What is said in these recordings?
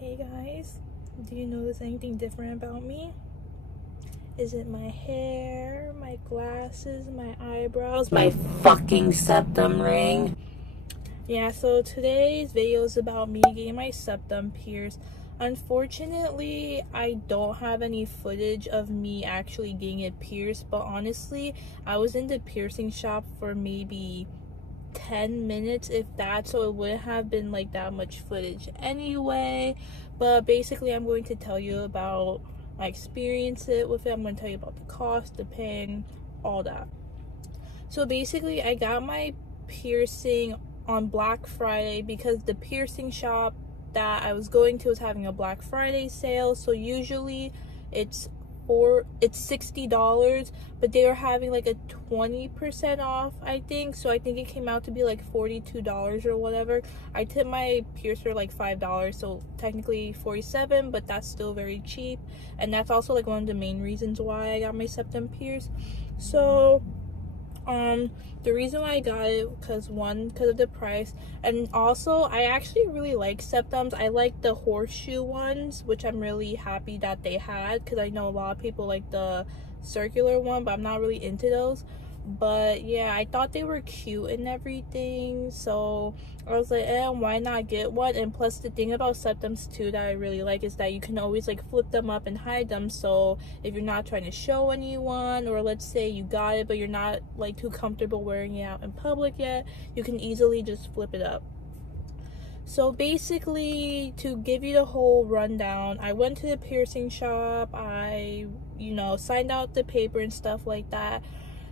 Hey guys, do you notice anything different about me? Is it my hair, my glasses, my eyebrows, my fucking septum ring? Yeah, so today's video is about me getting my septum pierced. Unfortunately, I don't have any footage of me actually getting it pierced, but honestly, I was in the piercing shop for maybe 10 minutes if that, so it wouldn't have been like that much footage anyway. But basically, I'm going to tell you about my experience with it. I'm going to tell you about the cost, the pain, all that. So basically, I got my piercing on Black Friday because the piercing shop that I was going to was having a Black Friday sale. So usually it's $60, but they were having like a 20% off, I think. So I think it came out to be like $42 or whatever. I tipped my piercer like $5, so technically $47, but that's still very cheap. And that's also like one of the main reasons why I got my septum pierced. So the reason why I got it, because of the price, and also I actually really like septums. I like the horseshoe ones, which I'm really happy that they had, because I know a lot of people like the circular one, but I'm not really into those. But yeah, I thought they were cute and everything, so I was like, why not get one? And plus, the thing about septums too that I really like is that you can always like flip them up and hide them. So if you're not trying to show anyone, or let's say you got it but you're not like too comfortable wearing it out in public yet, you can easily just flip it up. So basically, to give you the whole rundown, I went to the piercing shop. I signed out the paper and stuff like that.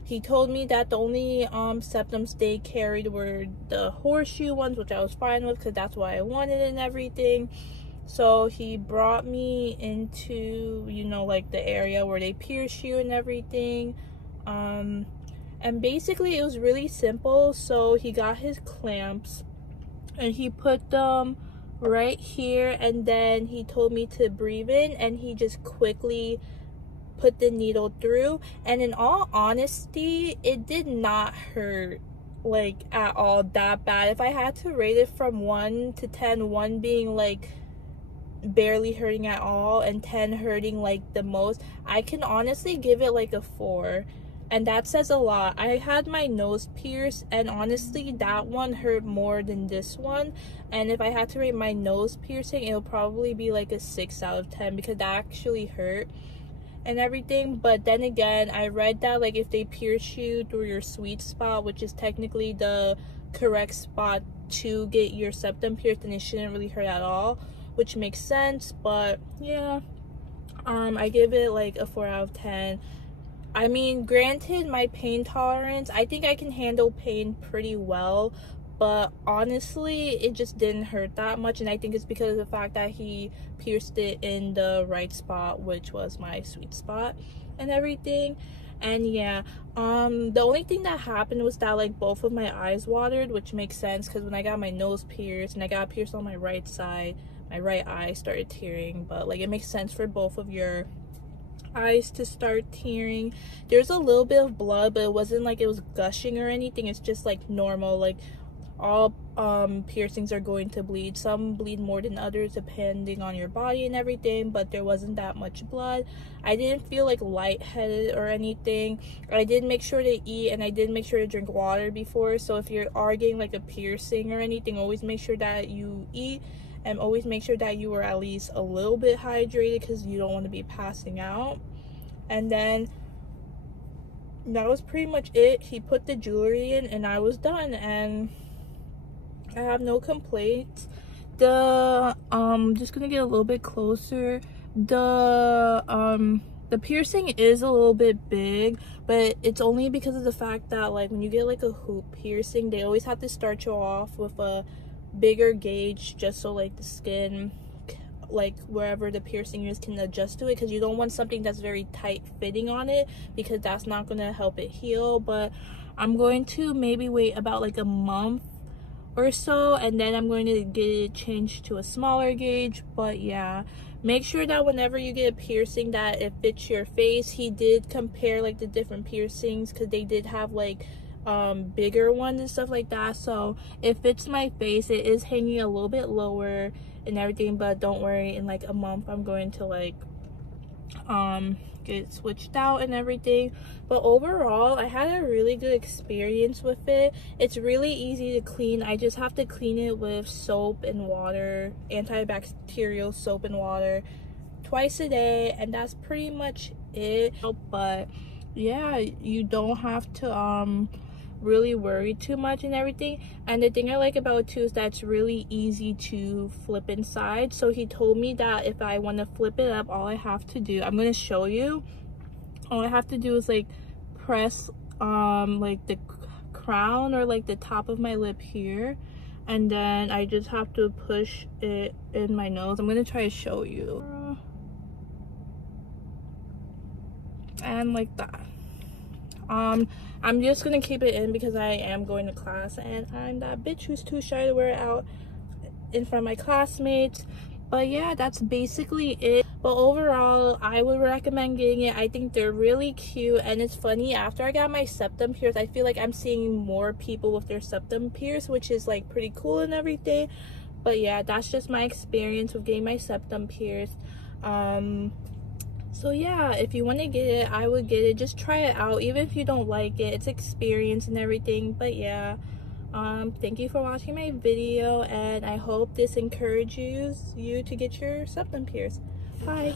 He told me that the only septums they carried were the horseshoe ones, which I was fine with because that's what I wanted and everything. So he brought me into, like the area where they pierce you and everything. And basically it was really simple. So he got his clamps and he put them right here, and then he told me to breathe in, and he just quickly put the needle through. And in all honesty, it did not hurt like at all that bad. If I had to rate it from 1 to 10, 1 being like barely hurting at all and 10 hurting like the most, I can honestly give it like a 4, and that says a lot. I had my nose pierced, and honestly that one hurt more than this one, and if I had to rate my nose piercing, it'll probably be like a 6 out of 10 because that actually hurt and everything. But then again, I read that like if they pierce you through your sweet spot, which is technically the correct spot to get your septum pierced, then it shouldn't really hurt at all, which makes sense. But yeah, I give it like a 4 out of 10. I mean, granted, my pain tolerance, I think I can handle pain pretty well, but honestly it just didn't hurt that much, and I think it's because of the fact that he pierced it in the right spot, which was my sweet spot and everything. And yeah, the only thing that happened was that like both of my eyes watered, which makes sense because when I got my nose pierced and I got pierced on my right side, my right eye started tearing. But like it makes sense for both of your eyes to start tearing. There's a little bit of blood, but it wasn't like it was gushing or anything. It's just like normal. Like all piercings are going to bleed. Some bleed more than others depending on your body and everything, but there wasn't that much blood. I didn't feel like lightheaded or anything. I did make sure to eat, and I did make sure to drink water before. So if you are getting like a piercing or anything, always make sure that you eat, and always make sure that you are at least a little bit hydrated because you don't want to be passing out. And then that was pretty much it. He put the jewelry in and I was done, and I have no complaints. Just gonna get a little bit closer. The piercing is a little bit big, but it's only because of the fact that like when you get like a hoop piercing, they always have to start you off with a bigger gauge just so like the skin, like wherever the piercing is, can adjust to it, because you don't want something that's very tight fitting on it, because that's not going to help it heal. But I'm going to maybe wait about like a month or so, and then I'm going to get it changed to a smaller gauge. But yeah, make sure that whenever you get a piercing that it fits your face. He did compare like the different piercings, because they did have like bigger ones and stuff like that. So it fits my face. It is hanging a little bit lower and everything, but don't worry, in like a month I'm going to like get it switched out and everything. But overall, I had a really good experience with it. It's really easy to clean. I just have to clean it with soap and water, antibacterial soap and water, twice a day, and that's pretty much it. But yeah, you don't have to really worry too much and everything. And the thing I like about it too is that it's really easy to flip inside. So he told me that if I want to flip it up, all I have to do, I'm going to show you, all I have to do is like press like the crown or like the top of my lip here, and then I just have to push it in my nose. I'm going to try to show you, and like that. I'm just gonna keep it in because I am going to class and I'm that bitch who's too shy to wear it out in front of my classmates. But yeah, that's basically it. But overall, I would recommend getting it. I think they're really cute, and it's funny, after I got my septum pierced, I feel like I'm seeing more people with their septum pierced, which is like pretty cool and everything. But yeah, that's just my experience with getting my septum pierced. So yeah, if you want to get it, I would get it. Just try it out, even if you don't like it. It's experience and everything. But yeah, thank you for watching my video, and I hope this encourages you to get your septum pierced. Bye.